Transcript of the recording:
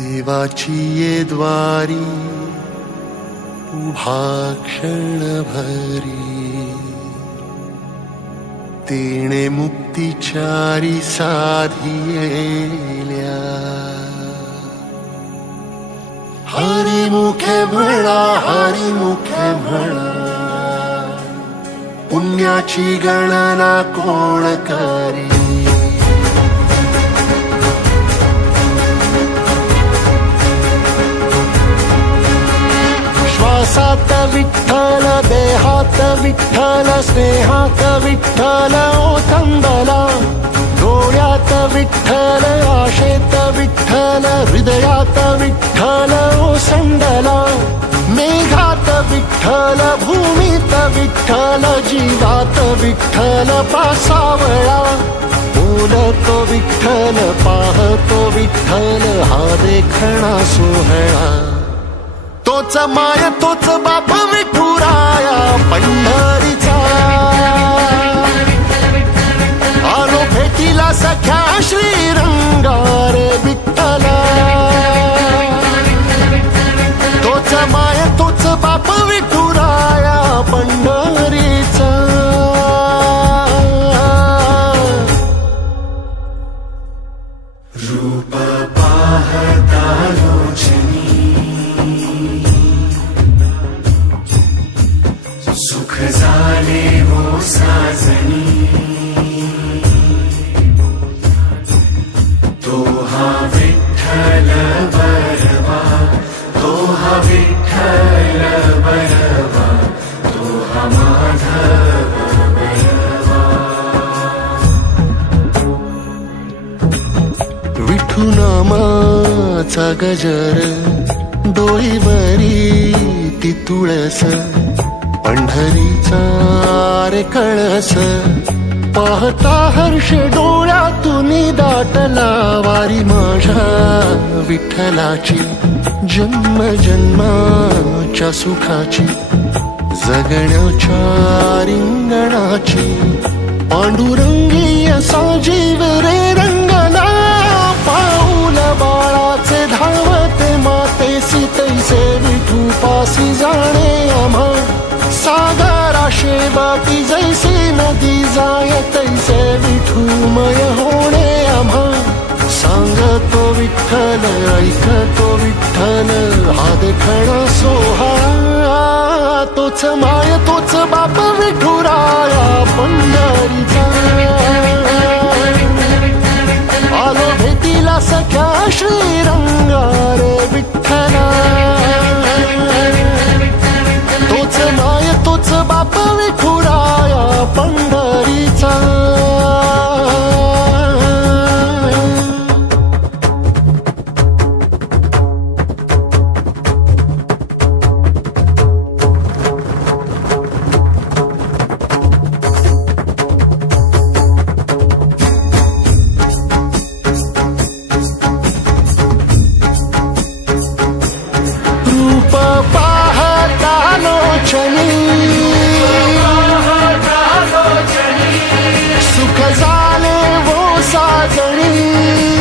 देवाची ये द्वारी उभा क्षणभरी, तेणे मुक्तिचारी साधियेल्या. हरी मुखे म्हणा, हरी मुखे म्हणा, पुण्याची गणना कोण करी. श्वासात विठ्ठल, देहात विठ्ठल, स्नेहात विठ्ठल ओथंबला. डोळ्यात विठ्ठल, आशेत विठ्ठल, हृदयात विठ्ठल ओसंडला. मेघात विठ्ठल, भूमीत विठ्ठल, जीवात विठ्ठल पासावळा. बोलतो विठ्ठल, पाहतो विठ्ठल, हा देखणा सोहळा. तोच माय तोच बाप विठुराया पंढरीचा. आलो भेटीला सख्या श्रीरंगार विठ्ठला. तोच माय तोच बाप विठुराया पंढरीचा. रूप पाहता लोचनी, सुख झाले हो साजनी. तो हा विठ्ठल बरवा, तो हा विठ्ठल बरवा, तो हा माधव बरवा. विठू नामाचा गजर, डोईवरी ती तुळस. पंढरीचा रे कळस, पाहता हर्ष डोळ्यातून दाटला. वारी माझ्या विठ्ठलाची, जन्म जन्माच्या सुखाची, जगण्याच्या रिंगणाची. पांडुरंगीय साजीव रे रंगला. पाऊल बाळाचे धावते मातेसी, तैसे विठू पासी जाणे आम्हा. सागराशे बाटी जैसे नदी जाय, तैसे विठूमय होणे आम्हा. सांगतो विठ्ठल, ऐकतो विठ्ठल, हा देखणा सोहळा. तोच माय तोच बाप विठुराया पंढरीचा. आलो भेटीला सख्या श्रीरंगार विठ्ठला. तोच माय तोच बाप विठुराया पंढरीचा. रूप पाहता लोचनी, सुख झाले वो साजणी.